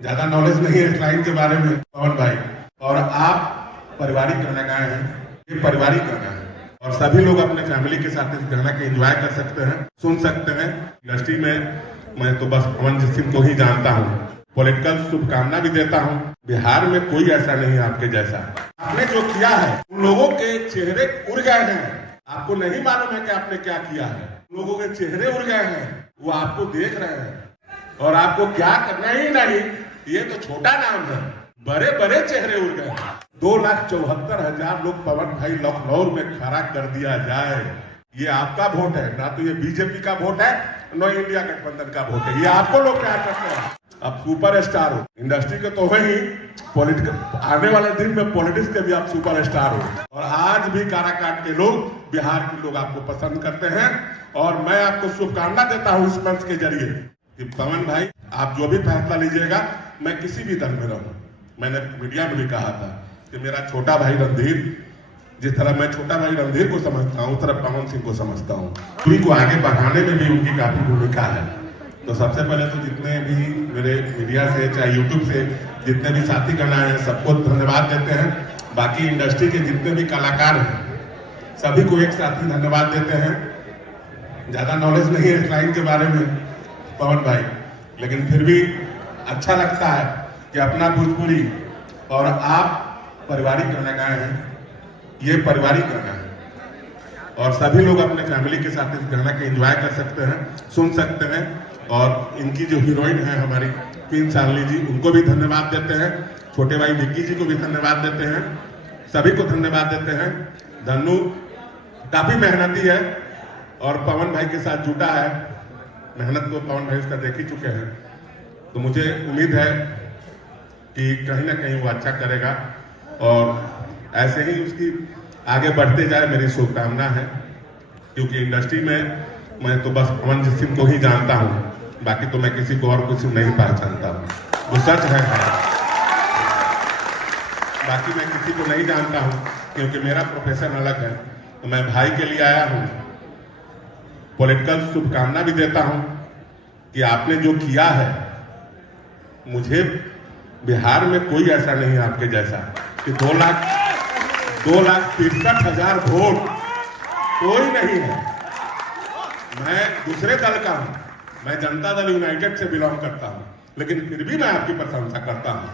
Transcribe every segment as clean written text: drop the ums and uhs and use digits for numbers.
ज्यादा नॉलेज नहीं है इस लाइन के बारे में पवन भाई, और आप पारिवारिक गाना गाए हैं, ये पारिवारिक गाना है और सभी लोग अपने फैमिली के साथ इस गाना के एंजॉय कर सकते हैं, सुन सकते हैं। इंडस्ट्री में मैं तो बस पवन सिंह को ही जानता हूँ, पॉलिटिकल शुभकामना भी देता हूँ। बिहार में कोई ऐसा नहीं है आपके जैसा। आपने जो किया है उन लोगों के चेहरे उड़ गए हैं, आपको नहीं मालूम है कि आपने क्या किया है। उन लोगों के चेहरे उड़ गए हैं, वो आपको देख रहे हैं और आपको क्या करना ही नहीं। ये तो छोटा नाम है, बड़े बड़े चेहरे उड़ गए। 2,74,000 लोग पवन भाई लखनऊ में खड़ा कर दिया जाए, ये आपका वोट है, ना तो ये बीजेपी का वोट है, न इंडिया गठबंधन का वोट है। ये आपको लोग प्यार करते हैं। आप सुपर स्टार हो, इंडस्ट्री के तो है ही, पॉलिटिकल आने वाले दिन में पॉलिटिक्स के भी आप सुपर स्टार हो। और आज भी काराकाट के लोग, बिहार के लोग आपको पसंद करते हैं। और मैं आपको शुभकामना देता हूँ इस मंच के जरिए कि पवन भाई आप जो भी फैसला लीजिएगा, मैं किसी भी दल में रहूं। मैंने मीडिया में भी कहा था कि मेरा छोटा भाई रणधीर, जिस तरह मैं छोटा भाई रणधीर को समझता हूँ उस तरह पवन सिंह को समझता हूँ। दूरी को आगे बढ़ाने में भी उनकी काफी भूमिका है। तो सबसे पहले तो जितने भी मेरे मीडिया से चाहे यूट्यूब से जितने भी साथी गण आए हैं सबको धन्यवाद देते हैं। बाकी इंडस्ट्री के जितने भी कलाकार हैं सभी को एक साथ ही धन्यवाद देते हैं। ज्यादा नॉलेज नहीं है इस लाइन के बारे में पवन भाई, लेकिन फिर भी अच्छा लगता है कि अपना भोजपुरी और आप पारिवारिक गाना गाए हैं, ये पारिवारिक गाना है और सभी लोग अपने फैमिली के साथ इस गाना के एंजॉय कर सकते हैं, सुन सकते हैं। और इनकी जो हीरोइन है हमारी क्वीन शालिनी जी, उनको भी धन्यवाद देते हैं। छोटे भाई विक्की जी को भी धन्यवाद देते हैं, सभी को धन्यवाद देते हैं। धन्नू काफी मेहनती है और पवन भाई के साथ जुटा है, मेहनत को पवन भाई उसका देख ही चुके हैं। तो मुझे उम्मीद है कि कहीं ना कहीं वो अच्छा करेगा और ऐसे ही उसकी आगे बढ़ते जाए, मेरी शुभकामना है। क्योंकि इंडस्ट्री में मैं तो बस पवन सिंह को ही जानता हूँ, बाकी तो मैं किसी को और कुछ नहीं पहचानता हूँ, वो सच है। बाकी मैं किसी को नहीं जानता हूँ क्योंकि मेरा प्रोफेशन अलग है। तो मैं भाई के लिए आया हूँ, पॉलिटिकल शुभकामना भी देता हूँ कि आपने जो किया है, मुझे बिहार में कोई ऐसा नहीं है आपके जैसा कि 2,63,000 वोट कोई नहीं है। मैं दूसरे दल का हूं, मैं जनता दल यूनाइटेड से बिलोंग करता हूं, लेकिन फिर भी मैं आपकी प्रशंसा करता हूं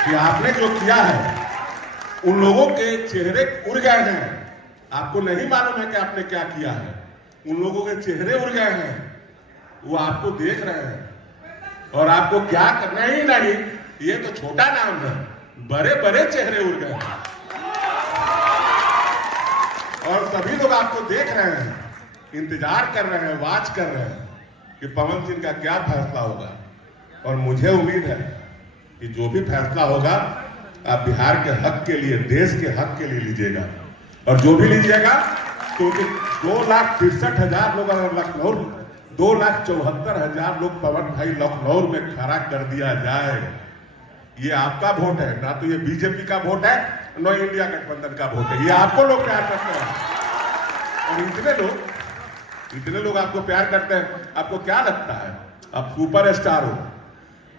कि आपने जो किया है उन लोगों के चेहरे उड़ गए हैं। आपको नहीं मालूम है कि आपने क्या किया है, उन लोगों के चेहरे उड़ गए हैं, वो आपको देख रहे हैं और आपको क्या करना ही नहीं। ये तो छोटा नाम है, बड़े बड़े चेहरे उड़ गए हैं और सभी लोग आपको देख रहे हैं, इंतजार कर रहे हैं, वाच कर रहे हैं कि पवन सिंह का क्या फैसला होगा। और मुझे उम्मीद है कि जो भी फैसला होगा आप बिहार के हक के लिए, देश के हक के लिए लीजिएगा। और जो भी लीजिएगा तो 2,63,000 लोग अगर लखनऊ, 2,74,000 लोग पवन भाई लखनऊ में खड़ा कर दिया जाए, ये आपका वोट है, ना तो ये बीजेपी का वोट है, न इंडिया गठबंधन का वोट है। ये आपको लोग प्यार करते हैं और इतने लोग आपको प्यार करते हैं। आपको क्या लगता है आप सुपर स्टार हो,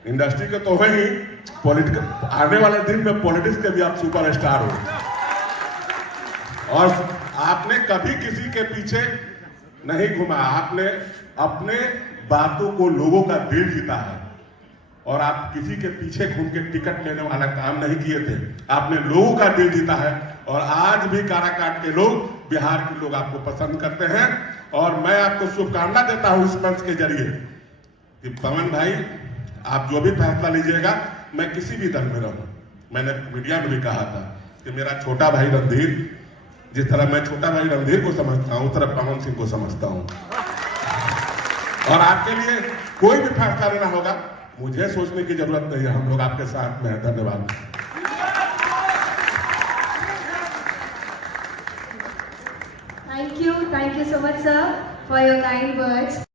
इंडस्ट्री के तो है ही, पॉलिटिकल आने वाले दिन में पॉलिटिक्स के भी आप सुपर स्टार हो। और आपने कभी किसी के पीछे नहीं घुमा, आपने अपने बातों को लोगों का दिल जीता है और आप किसी के पीछे घूम के टिकट लेने वाला काम नहीं किए थे, आपने लोगों का दिल जीता है। और आज भी काराकाट के लोग, बिहार के लोग आपको पसंद करते हैं। और मैं आपको शुभकामना देता हूं इस मंच के जरिए कि पवन भाई आप जो भी फैसला लीजिएगा, मैं किसी भी दल में रहूं। मैंने मीडिया में भी कहा था कि मेरा छोटा भाई रणधीर, जिस तरह मैं छोटा भाई रणधीर को समझता हूं उस तरह पवन सिंह को समझता हूं। और आपके लिए कोई भी फैसला लेना होगा, मुझे सोचने की जरूरत नहीं है, हम लोग आपके साथ में हैं। धन्यवाद। Thank you so much, sir, for your kind words.